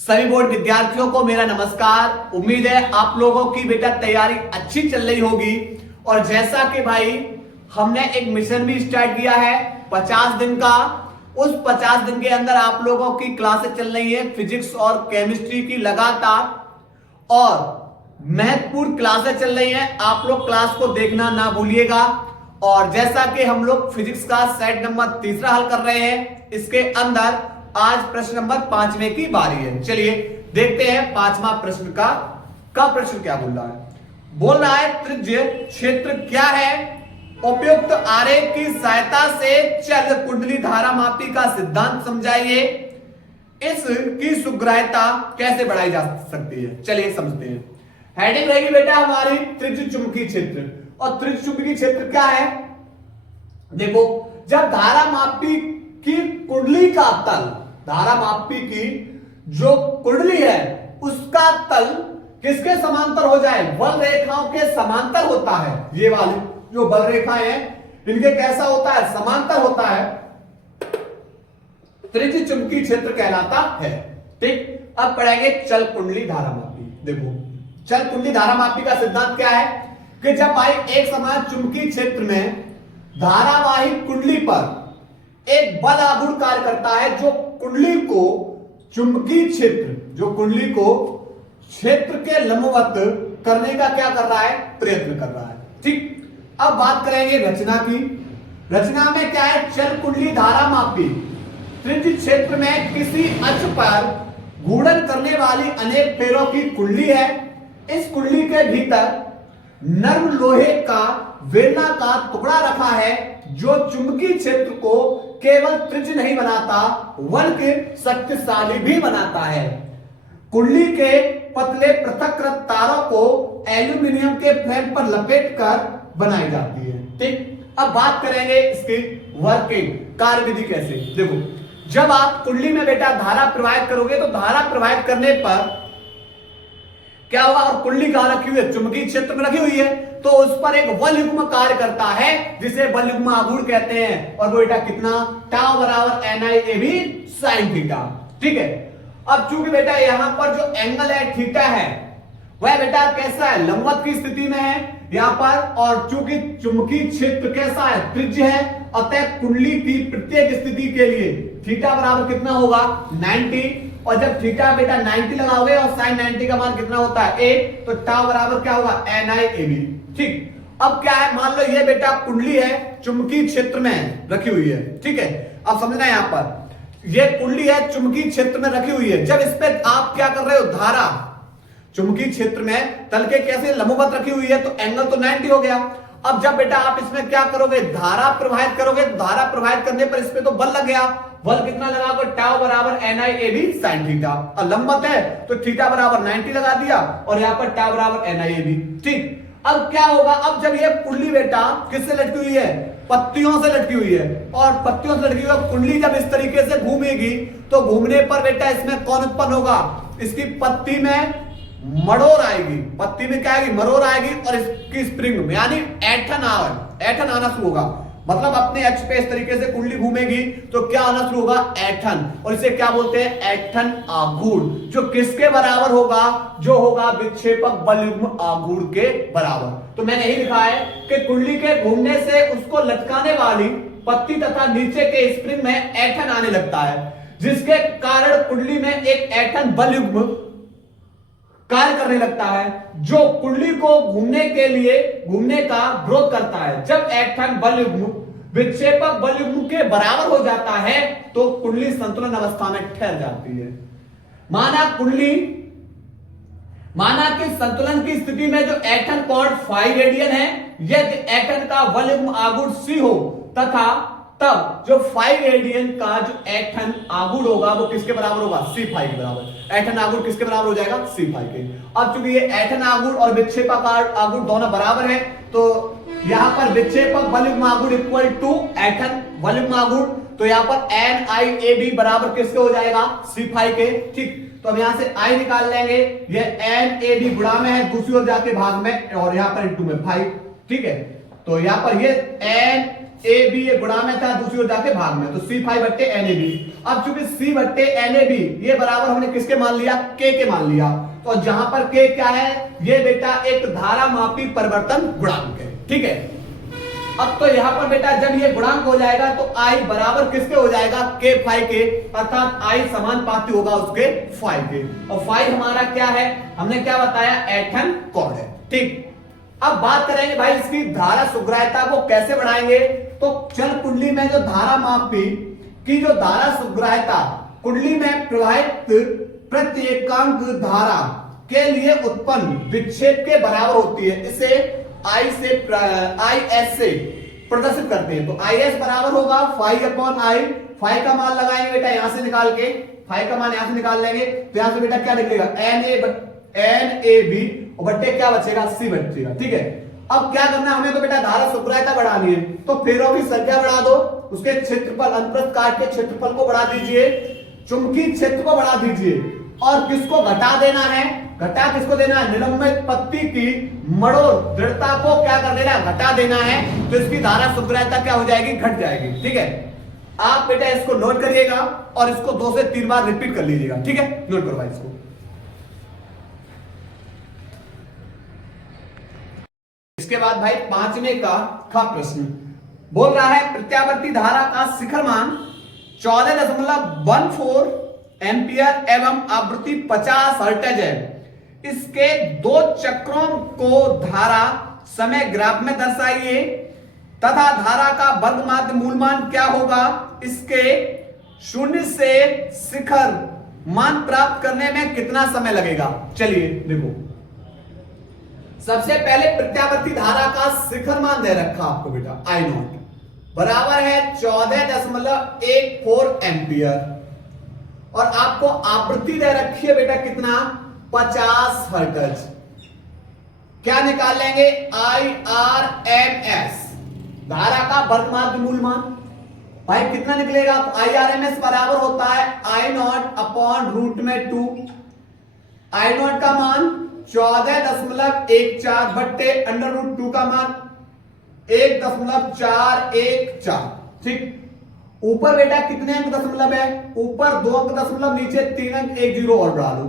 सभी बोर्ड विद्यार्थियों को मेरा नमस्कार। उम्मीद है आप लोगों की बेटा तैयारी अच्छी चल रही होगी। और जैसा कि भाई हमने एक मिशन भी स्टार्ट किया है 50 दिन का, उस 50 दिन के अंदर आप लोगों की क्लासेस चल रही है फिजिक्स और केमिस्ट्री की लगातार, और महत्वपूर्ण क्लासेस चल रही हैं। आप लोग क्लास को देखना ना भूलिएगा। और जैसा कि हम लोग फिजिक्स का सेट नंबर 3 हल कर रहे हैं, इसके अंदर आज प्रश्न नंबर 5वें की बारी है। चलिए देखते हैं 5वां प्रश्न का प्रश्न क्या बोल रहा है। बोल रहा है त्रिज्य क्षेत्र क्या है, उपयुक्त आरेख की सहायता से चल कुंडली धारा मापी का सिद्धांत समझाइए, इसकी सुग्राह्यता कैसे बढ़ाई जा सकती है। चलिए समझते हैं। हेडिंग रहेगी बेटा हमारी त्रिज्य चुंबकीय क्षेत्र। और त्रिज्य चुंबकीय क्षेत्र क्या है, देखो जब धारा मापी की कुंडली का तल, धारा मापी की जो कुंडली है उसका तल किसके समांतर हो जाए, बल रेखाओं के समांतर होता है। ये वाली जो बल रेखाएं हैं इनके कैसा होता है, समांतर होता है, त्रिज्य चुंबकीय क्षेत्र कहलाता है। ठीक, अब पढ़ेंगे चल कुंडली धारा मापी। देखो चल कुंडली धारा मापी का सिद्धांत क्या है कि जब भाई एक समान चुंबकीय क्षेत्र में धारावाही कुंडली पर एक बल आघूर्ण कार्य करता है जो कुंडली को चुंबकीय क्षेत्र, जो कुंडली को क्षेत्र के लंबवत करने का क्या कर रहा है, प्रयत्न कर रहा है। ठीक, अब बात करेंगे रचना की। रचना में क्या है, चल कुंडली धारा मापी त्रिज्य क्षेत्र में किसी अक्ष पर घूर्णन करने वाली अनेक पैरों की कुंडली है। इस कुंडली के भीतर नर्म लोहे का बेलनाकार टुकड़ा रखा है जो चुंबकीय क्षेत्र को केवल त्रिज्य नहीं बनाता बल्कि शक्तिशाली भी बनाता है। कुंडली के पतले पृथक्कृत तारों को एल्यूमिनियम के फ्रेम पर लपेटकर बनाई जाती है। ठीक, अब बात करेंगे इसकी वर्किंग, कार्यविधि कैसे। देखो जब आप कुंडली में बेटा धारा प्रवाहित करोगे तो धारा प्रवाहित करने पर क्या होगा, और कुंडली कहां रखी हुई है, चुंबकीय क्षेत्र में रखी हुई है, तो उस पर एक बल युग्म कार्य करता है जिसे बल युग्म आघूर्ण कहते हैं। और वो बेटा कितना, टाउ बराबर NIAB sin थीटा। ठीक है, अब चूंकि बेटा यहां पर जो एंगल है थीटा है वह बेटा कैसा है, लंबवत की स्थिति में है यहां पर, और चूंकि चुंबकीय क्षेत्र कैसा है, त्रिज्य है, अतः कुंडली की प्रत्येक स्थिति के लिए थीटा बराबर कितना होगा, 90। और जब थीटा बेटा 90 लगाओगे और साइन 90 का मान कितना होता है 8, तो टाउ बराबर क्या होगा, NIAB। ठीक, अब क्या है, मान लो ये बेटा कुंडली है चुंबकीय क्षेत्र में रखी हुई है। ठीक है, अब समझना यहां पर ये कुंडली है चुंबकीय क्षेत्र में रखी हुई है। जब इस पे आप क्या कर रहे हो, धारा चुंबकीय क्षेत्र में तल के कैसे लंबवत रखी हुई है, तो एंगल तो 90 हो गया। अब जब बेटा आप इसमें क्या करोगे, धारा प्रवाहित करोगे, धारा प्रवाहित करने पर इस पे तो बल लग गया। बल कितना लगाओगे, टाउ बराबर NIAB sin थीटा। और लंबवत है तो थीटा बराबर 90 लगा दिया और यहां पर टाउ बराबर NIAB। ठीक, अब क्या होगा, अब जब ये कुंडली बेटा किससे लटकी हुई है, पत्तियों से लटकी हुई है, और पत्तियों से लटकी हुई कुंडली जब इस तरीके से घूमेगी तो घूमने पर बेटा इसमें कौन उत्पन्न होगा, इसकी पत्ती में मरोड़ आएगी, पत्ती में क्या आएगी, मरोड़ आएगी, और इसकी स्प्रिंग में यानी ऐठन आना शुरू होगा। मतलब अपने अक्ष पे इस तरीके से कुंडली घूमेगी तो क्या आना शुरू होगा, ऐठन, और इसे क्या बोलते हैं, ऐठन आघूर्ण, जो किसके बराबर होगा, जो होगा विक्षेपक बल युग्म आघूर्ण के बराबर। तो मैंने यही लिखा है कि कुंडली के घूमने से उसको लटकाने वाली पत्ती तथा नीचे के स्प्रिंग में ऐठन आने लगता है, जिसके कारण कुंडली में एक ऐठन बल युग्म कार्य करने लगता है जो कुंडली को घूमने का विरोध करता है। जब ऐठन बल युग्म विक्षेपक बल युग्म के बराबर हो जाता है तो कुंडली संतुलन अवस्था में ठहर जाती है। माना कि संतुलन की स्थिति में जो ऐठन कोण फाई रेडियन है, यदि ऐठन का बल युग्म आघूर्ण C हो तथा तब जो फाई रेडियन का जो ऐठन आघूर्ण होगा वो किसके बराबर होगा, C फाई के बराबर। ऐठन आघूर्ण किसके बराबर हो जाएगा, C फाई के। अब चूंकि ये ऐठन आघूर्ण और विक्षेपक आघूर्ण दोनों बराबर है तो यहां पर विक्षेपक बल युग्म आघूर्ण इक्वल टू ऐठन बल युग्म आघूर्ण, तो यहां पर NIAB बराबर किसके हो जाएगा, C फाई के। ठीक, तो अब यहां से I निकाल लेंगे, ये NAB गुणा में है, दूसरी ओर जाके भाग में, और यहां पर इंटू में फाई। ठीक है, तो यहां पर ये N ए बी ये गुणा में था, दूसरी ओर जाके भाग में, तो C5 बट्टे NaB। अब चूंकि C बट्टे NaB ये बराबर हमने किसके मान लिया, K के मान लिया, तो जहां पर K क्या है, ये बेटा एक धारामापी परिवर्तन गुणांक है। ठीक है, अब तो यहां पर बेटा जब ये गुणांक हो जाएगा तो I बराबर किसके हो जाएगा, K फाई के, अर्थात I समानुपाती होगा उसके फाई के, और फाई हमारा क्या है, हमने क्या बताया, एटम कोण है। ठीक, अब बात करेंगे भाई इसकी धारा सुग्राह्यता को कैसे बढ़ाएंगे। तो चल कुंडली में जो धारा मापी की जो धारा सुग्राह्यता कुंडली में प्रवाहित प्रत्येकांक धारा के लिए उत्पन्न विक्षेप के बराबर होती है, इसे IS से प्रदर्शित करते हैं। तो IS बराबर होगा फाई अपॉन आई, फाई का मान लगाएंगे बेटा यहां से निकाल के, फाई का मान यहां से निकाल लेंगे, तो यहां से बेटा क्या निकलेगा, NaB बट्टे क्या बचेगा, C बचेगा। ठीक है, अब क्या करना है हमें, तो बेटा धारा सुग्राह्यता बढ़ानी है, तो फेरों की संख्या बढ़ा दो, उसके क्षेत्रफल अनुप्रस्थ काट के क्षेत्रफल को बढ़ा दीजिए, चुंबकीय क्षेत्र को बढ़ा दीजिए, और किसको घटा देना है, घटा किसको देना है, निलंबित पत्ती की मरोड़ दृढ़ता को क्या कर देना, घटा देना है, तो इसकी धारा सुग्राह्यता क्या हो जाएगी, घट जाएगी। ठीक है, आप बेटा इसको नोट करिएगा और इसको 2 से 3 बार रिपीट कर लीजिएगा। ठीक है, नोट करो भाई इसको। इसके बाद भाई 5वें का प्रश्न बोल रहा है, प्रत्यावर्ती धारा का शिखर मान 14.14 एम्पियर एवं आवृत्ति 50 हर्ट्ज है, इसके 2 चक्रों को धारा समय ग्राफ में दर्शाइए तथा धारा का वर्ग माध्य मूल मान क्या होगा, इसके 0 से शिखर मान प्राप्त करने में कितना समय लगेगा। चलिए देखो, सबसे पहले प्रत्यावर्ती धारा का शिखर मान दे रखा आपको बेटा, I0 बराबर है 14.14 एम्पियर, और आपको आवृत्ति दे रखी है बेटा कितना, 50 हर्ट्ज। क्या निकाल लेंगे, IRMS धारा का वर्ग माध्य मूल मान, भाई कितना निकलेगा, तो IRMS बराबर होता है I0 अपॉन रूट में 2, I0 का मान 14.14 बट्टे अंडर रूट 2 का मान 1.414। ठीक, ऊपर बेटा कितने अंक दशमलव है, ऊपर 2 अंक दशमलव, नीचे 3 अंक, 1 जीरो और बढ़ा दो।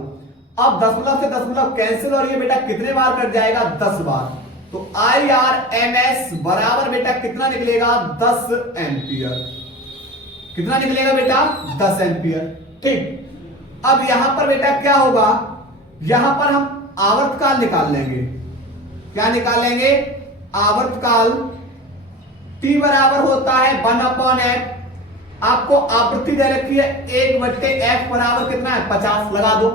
अब दशमलव से दशमलव कैंसिल, और ये बेटा कितने बार कट जाएगा, 10 बार। तो IRMS बराबर बेटा कितना निकलेगा, 10 एम्पियर। कितना निकलेगा बेटा, 10 एम्पियर। ठीक, अब यहां पर बेटा क्या होगा, यहां पर हम आवर्तकाल निकाल लेंगे। क्या निकाल लेंगे, आवर्तकाल T बराबर होता है 1/f। आपको आवृत्ति दे रखी है 1/f बराबर कितना है, 50 लगा दो।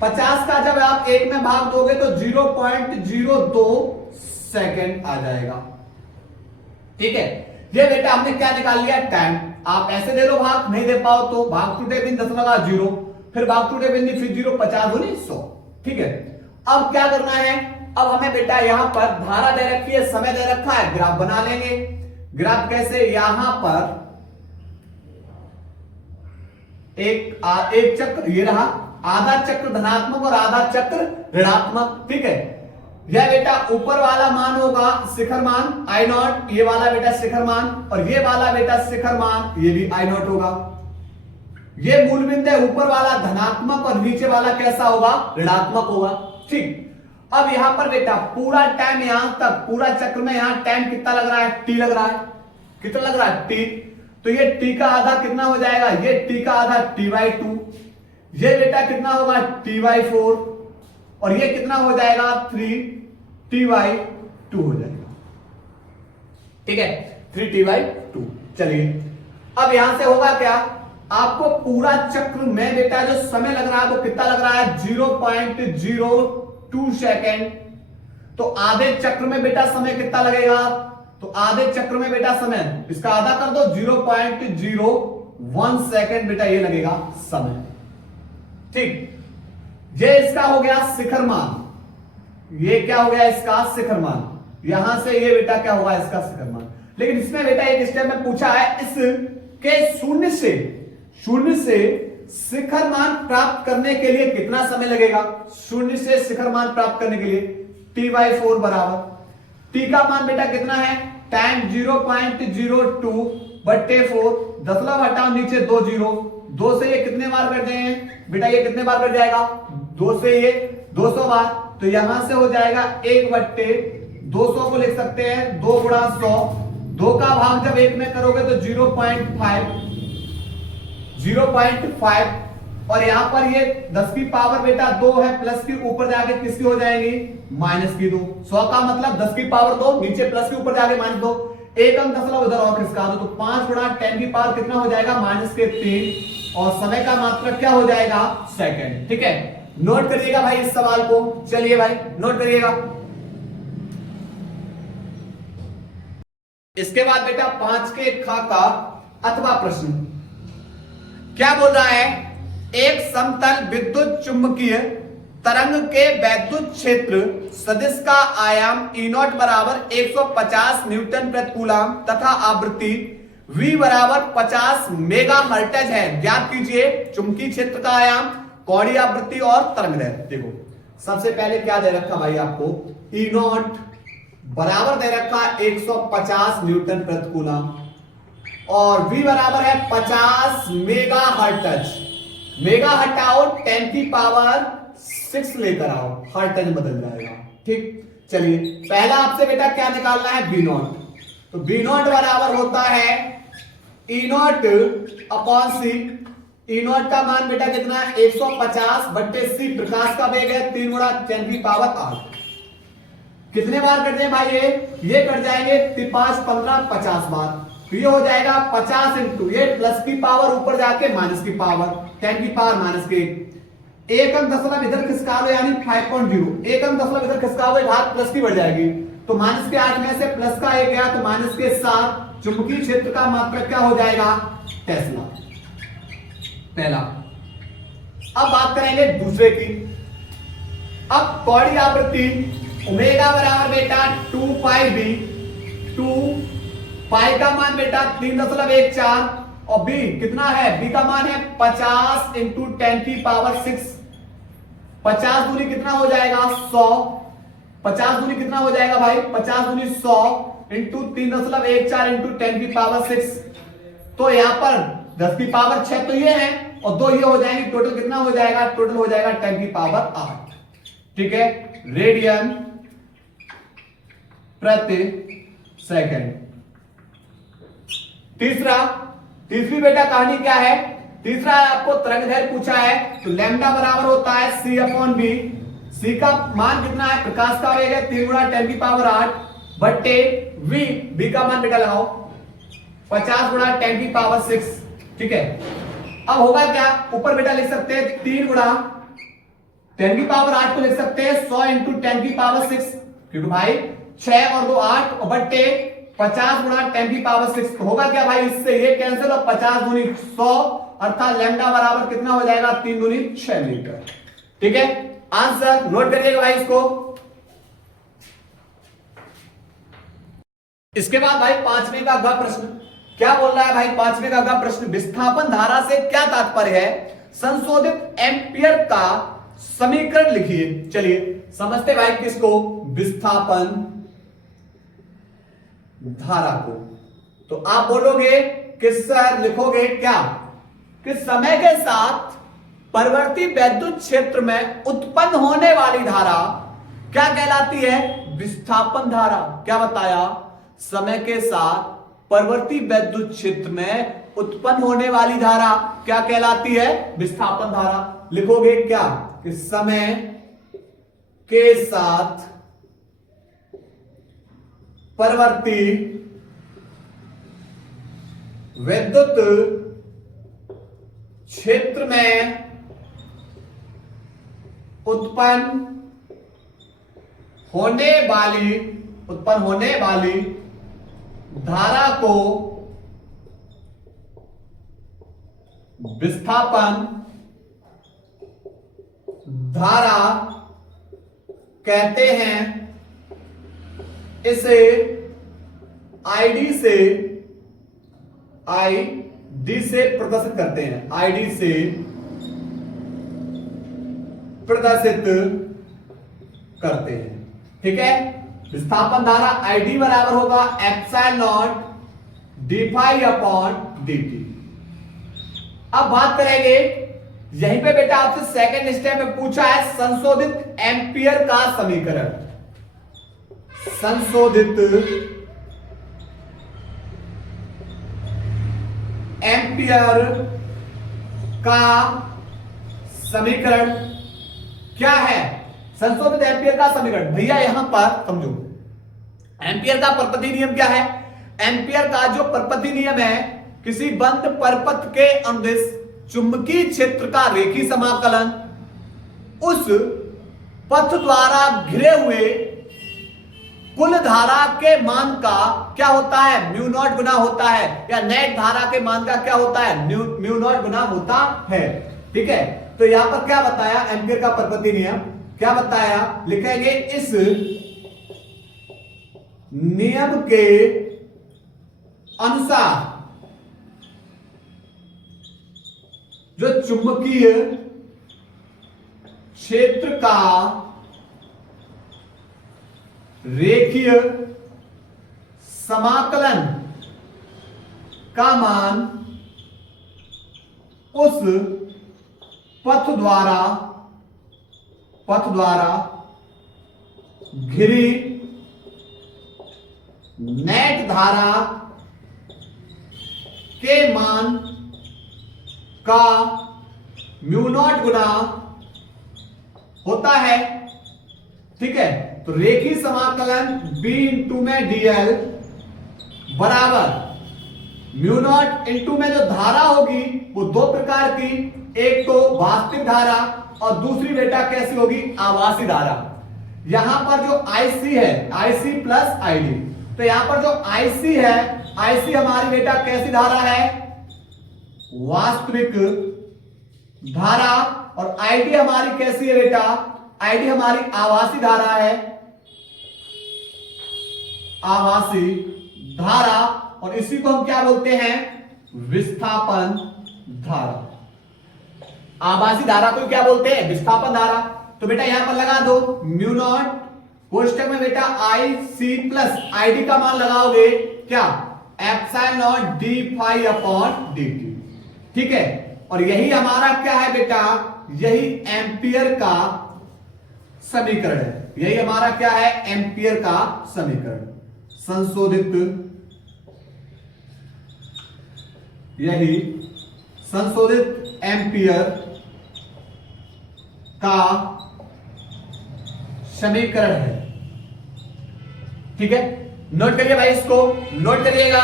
50 का जब आप 1 में भाग दोगे तो 0.02 सेकेंड आ जाएगा। ठीक है, ये बेटा हमने क्या निकाल लिया, टाइम। आप ऐसे दे लो भाग, नहीं दे पाओ तो भाग टूटे बिन 10 लगा 0, फिर भाग टूटे बिन फिर 0, 50 दूनी 100। ठीक है, अब क्या करना है, अब हमें बेटा यहां पर धारा दे रखी है, समय दे रखा है, ग्राफ बना लेंगे। ग्राफ कैसे, यहां पर एक चक्र ये रहा, आधा चक्र धनात्मक और आधा चक्र ऋणात्मक। ठीक है, यह बेटा ऊपर वाला मान होगा शिखर मान I0, ये वाला बेटा शिखर मान, और ये वाला बेटा शिखर मान, ये भी I0 होगा। ये मूल बिंदु है, ऊपर वाला धनात्मक और नीचे वाला कैसा होगा, ऋणात्मक होगा। ठीक, अब यहां पर बेटा पूरा टाइम यहां तक, पूरा चक्र में यहां टाइम कितना लग रहा है, T लग रहा है। कितना लग रहा है, T। तो ये T का आधा कितना हो जाएगा, ये T का आधा T/2, ये बेटा कितना होगा T/4, और ये कितना हो जाएगा 3T/2 हो जाएगा। ठीक है, 3T/2। चलिए, अब यहां से होगा क्या, आपको पूरा चक्र में बेटा जो समय लग रहा है वो कितना लग रहा है, 0.02 सेकेंड। तो आधे चक्र में बेटा समय कितना लगेगा, तो आधे चक्र में बेटा समय इसका आधा कर दो, 0.01 सेकेंड बेटा ये लगेगा समय। ठीक, ये इसका हो गया शिखर मान। ये क्या हो गया, इसका शिखर मान। यहां से ये बेटा क्या होगा, इसका शिखर मान। लेकिन इसमें बेटा एक स्टेप में पूछा है, इसके शून्य से शिखर मान प्राप्त करने के लिए कितना समय लगेगा। 0 से शिखर मान प्राप्त करने के लिए T/4 बराबर, T का मान बेटा कितना है, टाइम 0.02 बट्टे 4, दशमलव हटाओ नीचे 2 जीरो, 2 से ये कितने बार कर जाए बेटा, ये कितने बार कर जाएगा, 2 से ये 200 बार, तो यहां से हो जाएगा 1 बट्टे 200 को लिख सकते हैं 2 गुणा 100, 2 का भाग जब 1 में करोगे तो 0.5 और यहां पर ये 10 की पावर बेटा 2 है, प्लस की ऊपर जाके किसकी हो जाएंगी, माइनस की 2, 100 का मतलब 10 की पावर 2, नीचे प्लस की ऊपर जाके माइनस 2, एक अंक दशमलव इधर और खिसका दो, तो 5 गुणा 10 की पावर कितना हो जाएगा, माइनस के 3, और समय का मात्रक क्या हो जाएगा, सेकंड। ठीक है, नोट करिएगा भाई इस सवाल को, चलिए भाई नोट करिएगा। इसके बाद बेटा 5 के ख का अथवा प्रश्न क्या बोल रहा है, एक समतल विद्युत चुंबकीय तरंग के वैद्युत क्षेत्र सदिश का आयाम E0 बराबर 150 न्यूटन प्रति कूलम तथा आवृत्ति V बराबर 50 मेगा हर्ट्ज है, ज्ञात कीजिए चुंबकीय क्षेत्र का आयाम, कौड़ी आवृत्ति और तरंगदैर्घ्य। देखो सबसे पहले क्या दे रखा भाई आपको, E0 बराबर दे रखा 150 न्यूटन प्रति कूलम और V बराबर है 50 मेगा हर्ट्ज, मेगा हटाओ 10 की पावर 6 लेकर आओ, हर्ट्ज बदल जाएगा। ठीक, चलिए पहला आपसे बेटा क्या निकालना है, B0, तो B0 बराबर होता है E0 अपॉन C, E0 का मान बेटा कितना है 150 बट्टे C, प्रकाश का वेग है 3 गुणा 10 की पावर 8, कितने बार कट जाए भाई, ये कट जाएंगे 5 15 50 बार, तो ये हो जाएगा 50 इंटू ये प्लस की पावर ऊपर जाके माइनस की पावर 10 की पावर माइनस के, एक अंक दशमलव इधर खिसका लो यानी 5.0, एक अंक दशमलव इधर खिसका लो घात प्लस की बढ़ जाएगी, तो माइनस के 8 में से प्लस का 1 गया तो माइनस के 7, चुंबकीय क्षेत्र का मात्रक क्या हो जाएगा, टेस्ला, पहला। अब बात करेंगे दूसरे की, अब कौड़ी आवृत्ति ओमेगा बराबर बेटा 2 पाई बी, 2 पाई का मान बेटा 3.14 और बी कितना है, बी का मान है 50 इंटू 10 की पावर 6, 50 दूनी कितना हो जाएगा 100, 50 दूनी कितना हो जाएगा भाई, 50 दूनी 100 इंटू 3.14 इंटू 10 की पावर 6, तो यहां पर 10 की पावर 6 तो ये है और 2 ये हो जाएंगे, टोटल कितना हो जाएगा, टोटल हो जाएगा 10 की पावर 8। ठीक है, रेडियन प्रति सेकंड। तीसरी बेटा कहानी क्या है, तीसरा आपको तरंगदैर्घ्य पूछा है, तो लैम्डा बराबर होता है C अपॉन बी, C का मान कितना है, प्रकाश का वेग है 3 गुणा 10 की पावर 8 बट्टे V, B का मान बेटा लगाओ 50 गुणा 10 की पावर 6। ठीक है, अब होगा क्या, ऊपर बेटा लिख सकते हैं 3 गुणा 10 की पावर 8 को लिख सकते हैं 100 इंटू 10 की पावर 6, क्योंकि भाई 6 और 2 8 और बट्टे 50 गुणा 10 की पावर 6, तो होगा क्या भाई, इससे ये कैंसिल और 50 दूनी 100 अर्थात लैम्डा बराबर कितना हो जाएगा, 3 दूनी 6 मीटर। ठीक है, आंसर नोट करिएगा भाई इसको। इसके बाद भाई 5वें का ग प्रश्न क्या बोल रहा है भाई, 5वें का ग प्रश्न, विस्थापन धारा से क्या तात्पर्य है, संशोधित एम्पियर का समीकरण लिखिए। चलिए समझते भाई किसको, विस्थापन धारा को, तो आप बोलोगे कि सर लिखोगे क्या, कि समय के साथ परिवर्ती वैद्युत क्षेत्र में उत्पन्न होने वाली धारा क्या कहलाती है, विस्थापन धारा। क्या बताया, समय के साथ परिवर्ती वैद्युत क्षेत्र में उत्पन्न होने वाली धारा क्या कहलाती है, विस्थापन धारा। लिखोगे क्या, कि समय के साथ परिवर्ती विद्युत क्षेत्र में उत्पन्न होने वाली धारा को विस्थापन धारा कहते हैं। इसे आईडी से प्रदर्शित करते हैं, आईडी से प्रदर्शित करते हैं। ठीक है, विस्थापन धारा आईडी बराबर होगा epsilon naught d phi upon d t. अब बात करेंगे यहीं पे बेटा आपसे सेकंड स्टेप में पूछा है संशोधित एम्पियर का समीकरण। संशोधित एम्पियर का समीकरण क्या है? संशोधित एम्पियर का समीकरण भैया यहां पर समझो, एम्पियर का परपति नियम क्या है? एम्पियर का जो परपति नियम है, किसी बंद परपथ के अनुदिश चुंबकीय क्षेत्र का रेखीय समाकलन उस पथ द्वारा घिरे हुए कुल धारा के मान का क्या होता है? म्यू नॉट गुना होता है, या नेट धारा के मान का क्या होता है? म्यू नॉट गुना होता है। ठीक है, तो यहां पर क्या बताया? एम्पियर का परपति नियम क्या बताया? लिखेंगे इस नियम के अनुसार जो चुंबकीय क्षेत्र का रेखीय समाकलन का मान उस पथ द्वारा घिरी नेट धारा के मान का म्यू नॉट गुना होता है। ठीक है, तो रेखीय समाकलन b इंटू में dl बराबर म्यू नॉट इंटू में जो धारा होगी वो दो प्रकार की, एक तो वास्तविक धारा और दूसरी बेटा कैसी होगी? आभासी धारा। यहां पर जो IC है, IC प्लस ID, तो यहां पर जो IC है, IC हमारी बेटा कैसी धारा है? वास्तविक धारा। और ID हमारी कैसी है बेटा? ID हमारी आभासी धारा है, आभासी धारा, और इसी को हम क्या बोलते हैं? विस्थापन धारा। आभासी धारा को क्या बोलते हैं? विस्थापन धारा। तो बेटा यहां पर लगा दो म्यू नॉट, कोष्टक में बेटा IC प्लस ID का मान लगाओगे क्या? Epsilon naught d phi upon d t. ठीक है, और यही हमारा क्या है बेटा? यही एम्पियर का समीकरण है। यही हमारा क्या है? एम्पियर का समीकरण। संशोधित, यही संशोधित एम्पियर का समीकरण है। ठीक है, नोट करिए भाई, इसको नोट करिएगा।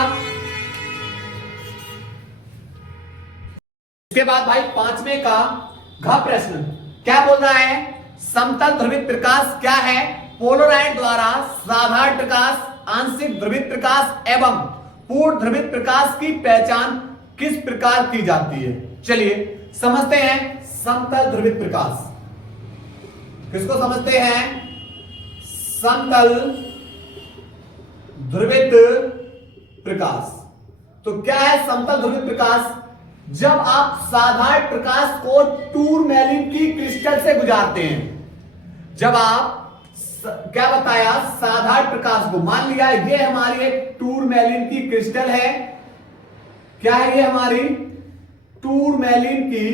इसके बाद भाई पांचवें का घ प्रश्न क्या बोल रहा है? समतल ध्रुवित प्रकाश क्या है? पोलराइड द्वारा साधारण प्रकाश, आंशिक ध्रुवित प्रकाश एवं पूर्ण ध्रुवित प्रकाश की पहचान किस प्रकार की जाती है? चलिए समझते हैं समतल ध्रुवित प्रकाश। किसको समझते हैं? समतल ध्रुवित प्रकाश। तो क्या है समतल ध्रुवित प्रकाश? जब आप साधारण प्रकाश को टूरमैलिन की क्रिस्टल से गुजारते हैं, जब आप क्या बताया? साधारण प्रकाश को, मान लिया ये हमारी एक टूरमैलिन की क्रिस्टल है। क्या है ये? हमारी टूरमैलिन की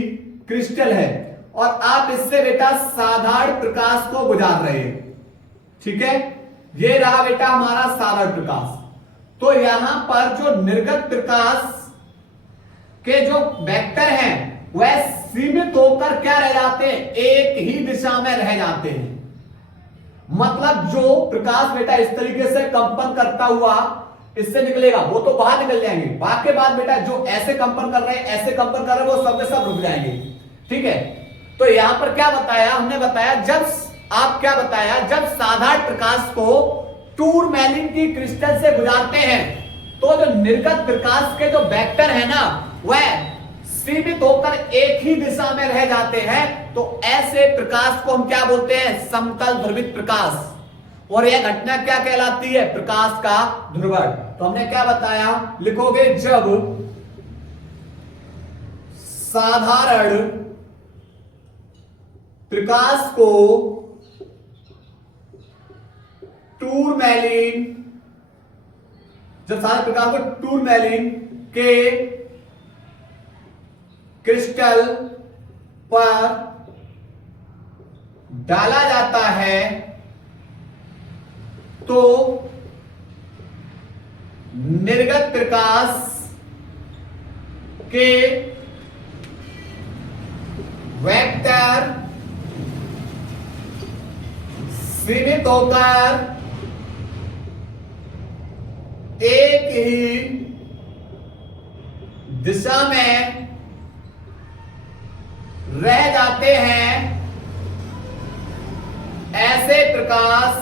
क्रिस्टल है, और आप इससे बेटा साधारण प्रकाश को गुजार रहे हैं। ठीक है, ये रहा बेटा हमारा साधारण प्रकाश। तो यहां पर जो निर्गत प्रकाश के जो वेक्टर हैं वह सीमित होकर क्या रह जाते हैं? एक ही दिशा में रह जाते हैं। मतलब जो प्रकाश बेटा इस तरीके से कंपन करता हुआ इससे निकलेगा वो तो बाहर निकल जाएंगे, बाकी बाद बेटा जो ऐसे कंपन कर रहे हैं, ऐसे कंपन कर रहे हैं, वो सब के सब रुक जाएंगे। ठीक है, तो यहां पर क्या बताया? हमने बताया जब आप क्या बताया? जब साधारण प्रकाश को टूरमैलिन की क्रिस्टल से गुजारते हैं तो जो निर्गत प्रकाश के जो वेक्टर है ना वह सीमित होकर एक ही दिशा में रह जाते हैं। तो ऐसे प्रकाश को हम क्या बोलते हैं? समतल ध्रुवित प्रकाश। और यह घटना क्या कहलाती है? प्रकाश का ध्रुवण। तो हमने क्या बताया? लिखोगे जब साधारण प्रकाश को टूरमैलिन, जब साधारण प्रकाश को टूरमैलिन के क्रिस्टल पर डाला जाता है तो निर्गत प्रकाश के वेक्टर सीमित होकर एक ही दिशा में रह जाते हैं। ऐसे प्रकाश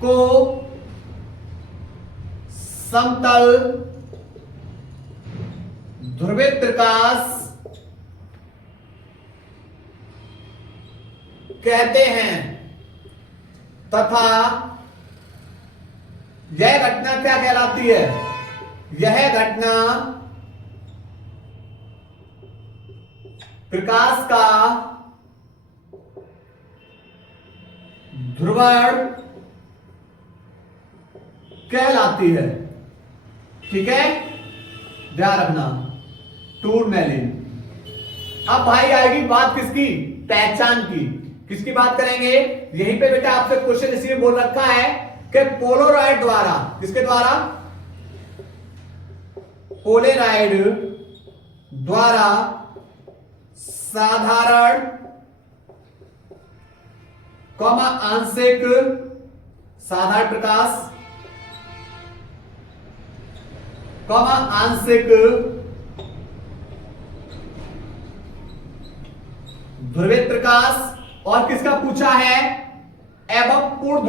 को समतल ध्रुवित प्रकाश कहते हैं तथा यह घटना क्या कहलाती है? यह घटना प्रकाश का ध्रुवण कहलाती है। ठीक है, ध्यान रखना, टूरमैलिन। अब भाई आएगी बात किसकी? पहचान की। किसकी बात करेंगे? यहीं पे बेटा आपसे क्वेश्चन इसलिए बोल रखा है कि पोलराइड द्वारा, किसके द्वारा? पोलराइड द्वारा साधारण आंशिक साधारण प्रकाश आंशिक ध्रुवित प्रकाश, और किसका पूछा है? एवं पूर्ण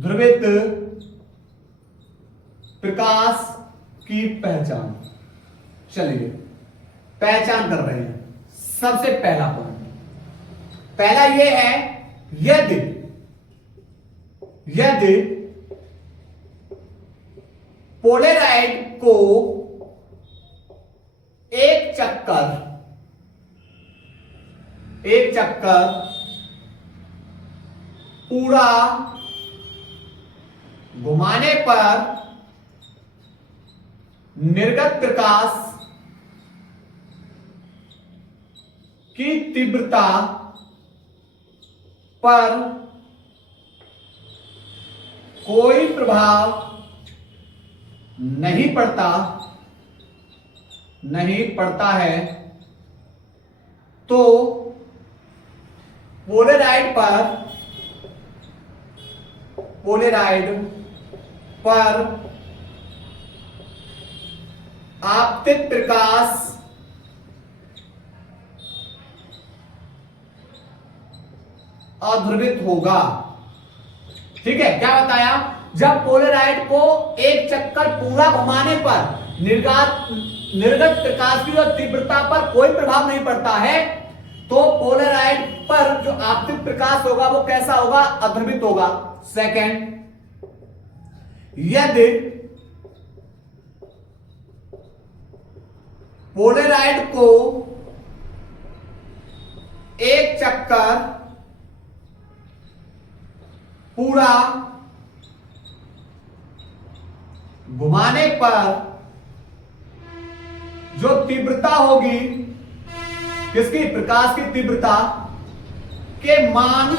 ध्रुवित प्रकाश की पहचान। चलिए पहचान कर रहे हैं। सबसे पहला पॉइंट, पहला यह है, यदि पोलराइड को एक चक्कर पूरा घुमाने पर निर्गत प्रकाश की तीव्रता पर कोई प्रभाव नहीं पड़ता है तो पोलराइड पर आपतित प्रकाश अध्रुवित होगा। ठीक है, क्या बताया? जब पोलराइड को एक चक्कर पूरा घुमाने पर निर्गत प्रकाश की जो तीव्रता पर कोई प्रभाव नहीं पड़ता है तो पोलराइड पर जो आपतित प्रकाश होगा वो कैसा होगा? अध्रुवित होगा। सेकंड, यदि पोलराइड को एक चक्कर पूरा घुमाने पर जो तीव्रता होगी, किसकी? प्रकाश की तीव्रता के मान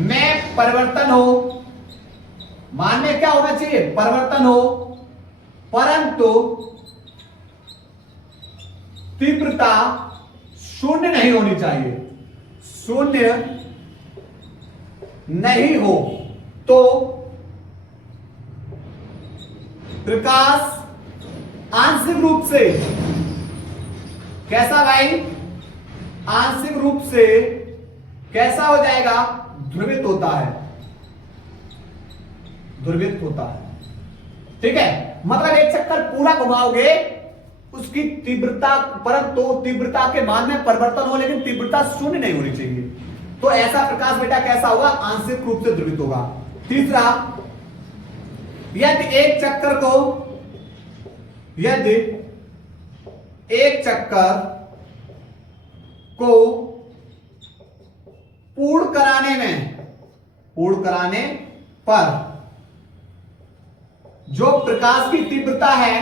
में परिवर्तन हो, मान में क्या होना चाहिए? परिवर्तन हो, परंतु तीव्रता शून्य नहीं होनी चाहिए। शून्य नहीं हो तो प्रकाश आंशिक रूप से, कैसा भाई? आंशिक रूप से कैसा हो जाएगा? ध्रुवित होता है। ठीक है, मतलब एक चक्कर पूरा घुमाओगे उसकी तीव्रता, परंतु तीव्रता के मान में परिवर्तन हो लेकिन तीव्रता शून्य नहीं होनी चाहिए। तो ऐसा प्रकाश बेटा कैसा होगा? आंशिक रूप से ध्रुवित होगा। तीसरा, यदि एक चक्कर को पूर्ण कराने पर जो प्रकाश की तीव्रता है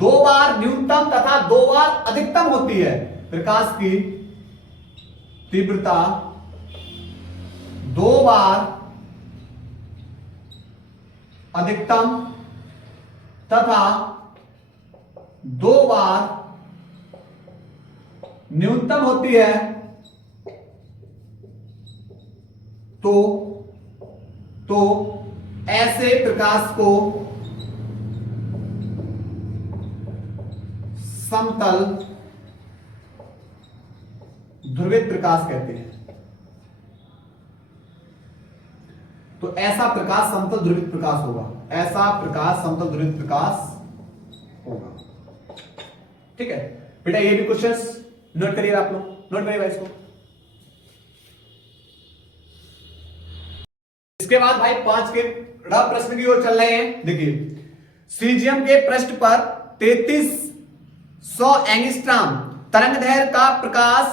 2 बार न्यूनतम तथा 2 बार अधिकतम होती है। प्रकाश की तीव्रता 2 बार अधिकतम तथा 2 बार न्यूनतम होती है तो ऐसे प्रकाश को समतल ध्रुवित प्रकाश कहते हैं। तो ऐसा प्रकाश समतल ध्रुवित प्रकाश होगा, ऐसा प्रकाश समतल ध्रुवित प्रकाश होगा। ठीक है बेटा, ये भी क्वेश्चंस नोट करिएगा, आप लोग नोट करिएगा इसको। इसके बाद भाई 5 के प्रश्न की ओर चल रहे हैं। देखिए, सीजियम के पृष्ठ पर 3300 एंगस्ट्रॉम तरंगदैर्घ्य का प्रकाश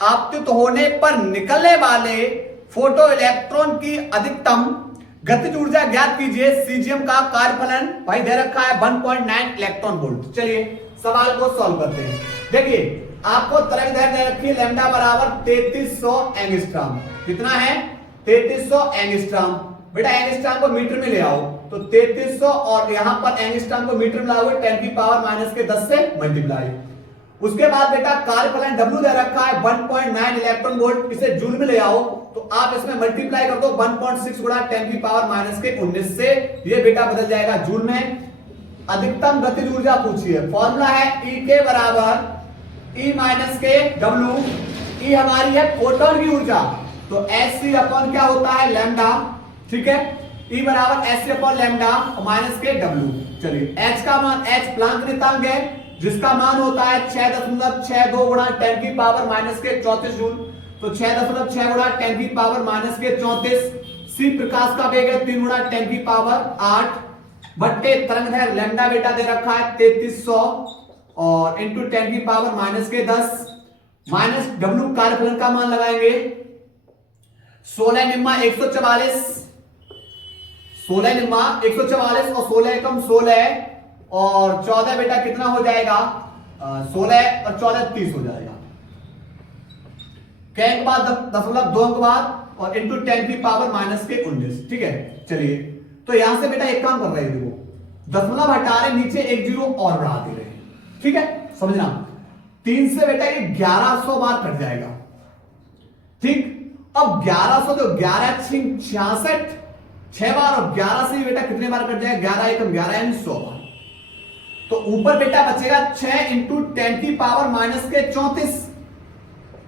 आपतित होने पर निकलने वाले फोटो इलेक्ट्रॉन की अधिकतम गतिज ऊर्जा ज्ञात कीजिए। सीजियम का कार्यफलन भाई दे रखा है 1.9 इलेक्ट्रॉन वोल्ट। चलिए सवाल को सॉल्व करते हैं। देखिए, आपको तरंगदैर्घ्य दे रखी है लैम्डा बराबर 3300 एंगस्ट्रॉम। कितना है? 3300 एंगस्ट्रॉम। बेटा एंगस्ट्रॉम को मीटर में ले आओ, तो 3300 और यहां पर एंगस्ट्रॉम को मीटर में लाओगे 10⁻⁻10 से मल्टीप्लाई। उसके बाद बेटा कार्यफलन W दे रखा है 1.9 इलेक्ट्रॉन वोल्ट, इसे जूल में ले आओ तो आप इसमें मल्टीप्लाई कर दो 1.6 गुणा 10⁻⁻19 से, ये बेटा बदल जाएगा जूल में। अधिकतम गतिज ऊर्जा पूछिए, फॉर्मूला है E के बराबर E माइनस के W। E हमारी है फोटोन की ऊर्जा, तो Hc अपॉन क्या होता है लैम्डा। ठीक है, E बराबर Hc अपॉन लैम्डा माइनस के W। चलिए H का मान, H प्लांक नियतांक है जिसका मान होता है 6.62 गुणा 10⁻⁻34 जूल, तो 6.6 गुणा 10⁻⁻34। C प्रकाश का वेग है 3 गुणा 10⁸ बट्टे तरंगदैर्घ्य लैम्डा बेटा दे रखा है 3300 और इंटू 10⁻⁻10 माइनस W कार्यफलन का मान लगाएंगे 16 निम्मा 144, 16 निम्मा 144 और 16 एकम 16 और 14 बेटा कितना हो जाएगा 16 और 14 30 हो जाएगा। के अंक बाद 0.2 अंक बाद और इंटू 10⁻⁻19। ठीक है, चलिए तो यहां से बेटा एक काम कर रहे हैं, देखो दशमलव हटा रहे, नीचे एक जीरो और बढ़ा दे रहे हैं। ठीक है, समझना 3 से बेटा ये 1100 बार कट जाएगा। ठीक, अब 1100 जो 11 66 6 बार और 11 से बेटा कितने बार कट जाएगा 11 एकम 11 यानी 100 बार। तो ऊपर बेटा बचेगा 6 इंटू 10⁻⁻34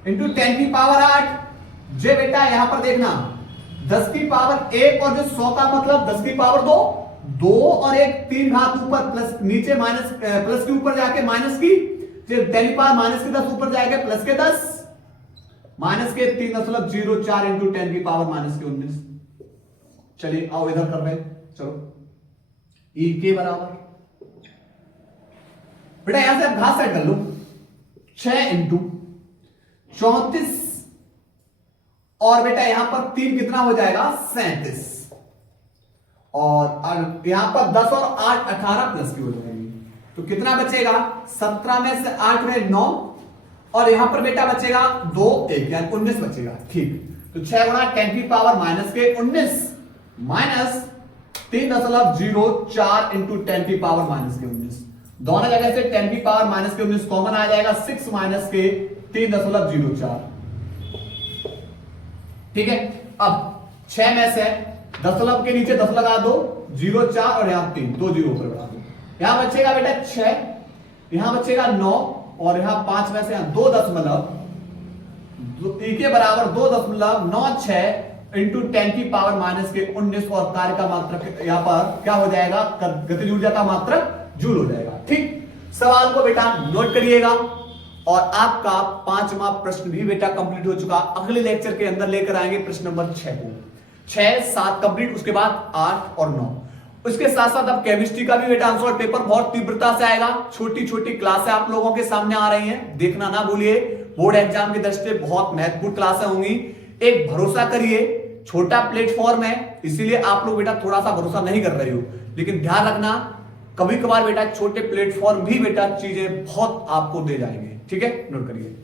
इंटू 10⁸ जे बेटा यहां पर देखना 10⁻1 और जो 100 का मतलब 10⁻2, 2 और 1 3 घात ऊपर प्लस नीचे माइनस प्लस के ऊपर जाके माइनस की 10⁻⁻10 ऊपर जाएगा प्लस के 10 माइनस के 3.04 इंटू 10⁻⁻19। चलिए आओ इधर कर रहे हैं, चलो E के बराबर बेटा यहां से आप घात सेट कर लो 6 इंटू 34 और बेटा यहां पर 3 कितना हो जाएगा 37 और यहां पर 10 और 8 18 प्लस की हो जाएगी, तो कितना बचेगा 17 में से 8 में 9 और यहां पर बेटा बचेगा 2 1 यानी 19 बचेगा। ठीक, तो 6 गुणा 10⁻⁻19 माइनस 3.04 इंटू 10⁻⁻19, दोनों जगह से 10⁻⁻19 कॉमन आ जाएगा 6 माइनस के 3.04। ठीक है, अब 6 में से दशमलव के नीचे 10 लगा दो 0.4 और यहां 3 2 जीरो ऊपर बढ़ा दो, यहां बचेगा बेटा 6, यहां बचेगा 9 और यहां 5 में से यहां 2 दशमलव E के बराबर 2.96 इंटू 10⁻⁻19 और कार्य का मात्रक यहां पर क्या हो जाएगा गतिज ऊर्जा का मात्रक जूल हो जाएगा। ठीक, सवाल को बेटा नोट करिएगा और आपका 5वां प्रश्न भी बेटा कंप्लीट हो चुका। अगले लेक्चर के अंदर लेकर आएंगे प्रश्न नंबर 6 को, 6 7 कंप्लीट, उसके बाद 8 और 9। उसके साथ साथ अब केमिस्ट्री का भी बेटा आंसर पेपर बहुत तीव्रता से आएगा। छोटी छोटी क्लासें आप लोगों के सामने आ रही हैं, देखना ना भूलिए। बोर्ड एग्जाम की दृष्टि से बहुत महत्वपूर्ण क्लासें होंगी। एक भरोसा करिए, छोटा प्लेटफॉर्म है इसीलिए आप लोग बेटा थोड़ा सा भरोसा नहीं कर रहे हो, लेकिन ध्यान रखना कभी कभार बेटा छोटे प्लेटफॉर्म भी बेटा चीजें बहुत आपको दे जाएंगे। ठीक है, नोट करिए।